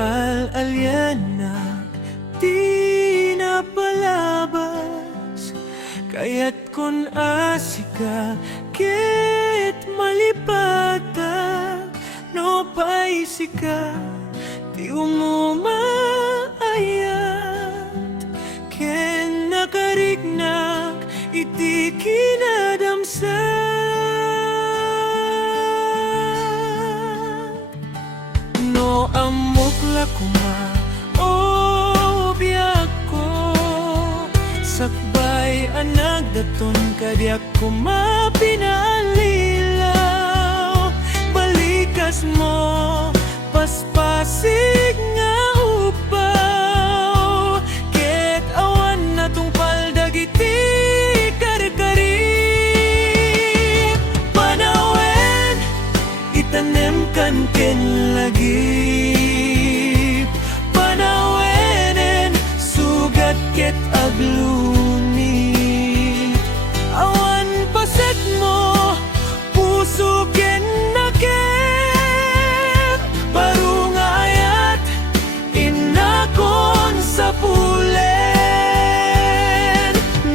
al-alyanak di napalabas, kaya't kun asika ket malipata no paisika ti umaayat ken nakarignak iti kinadamsan. No amok lakuma o biyak ko, sakbay anak daton kadiak ko mapinalilaw. Balikas mo paspasig nga upaw, ket awan na tong paldag iti karkarip. Panawen itanem kan ken lagip, panawenen sugat ket aglunit. Awan paset mo puso ken naket, baro nga ayat inakon sa pulen.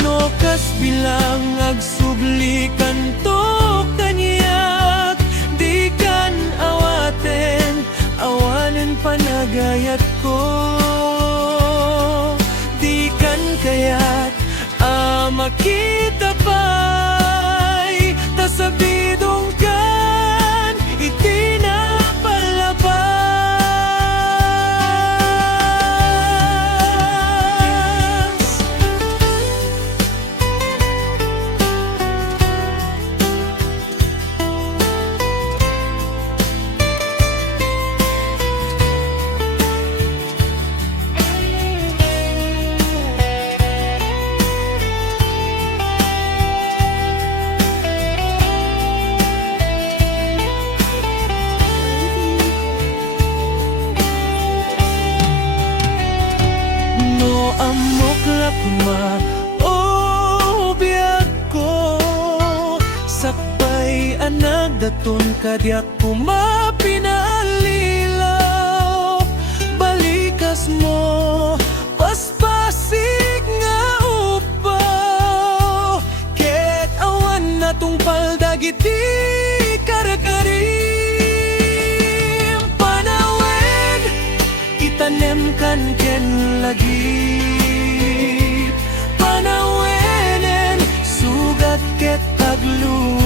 No kas bilang agsublikan to kanyak, di kan awaten awanen panagayat ko. Di kan kayat makita pa'y tasabidong kan itinapalabas. Amok lakuma o biyak ko, sakbay anak daton kadiak ko mapinalilaw. Balikas mo paspasig nga upaw, ket awan na tong paldag iti karakarim. Panawen itanem kan ken lagi, panawenen sugat ket aglunit.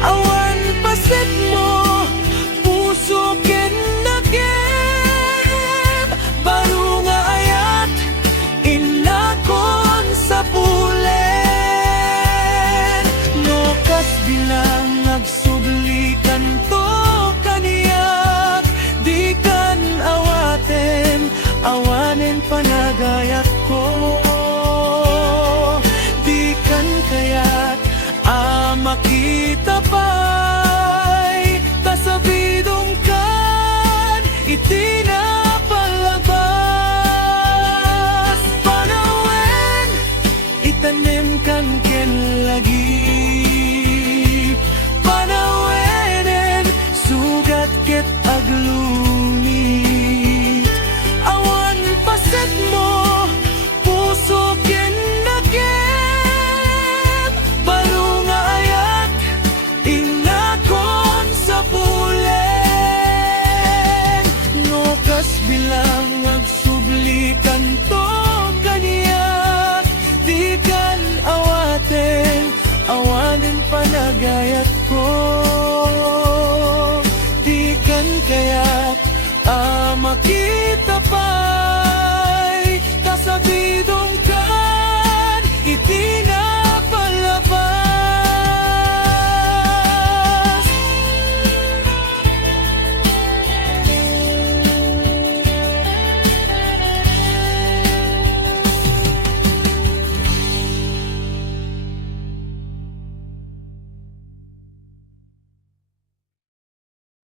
Awan paset mo puso ken naket, baro nga ayat inakon sa pulen. No kas bilang agsublikan to kaniyak, di kan awaten awanen panagayat ko. Di kan kayat makita pa'y tasabidong kan itinapalabas. Panawen itanem kan ken lagi, panawenen sugat ket aglunit. Awan paset mo puso ken naket, baro nga ayat inakon sa pulen. No kas bilang agsublikan to kaniyak, di kan awaten awanen panagayat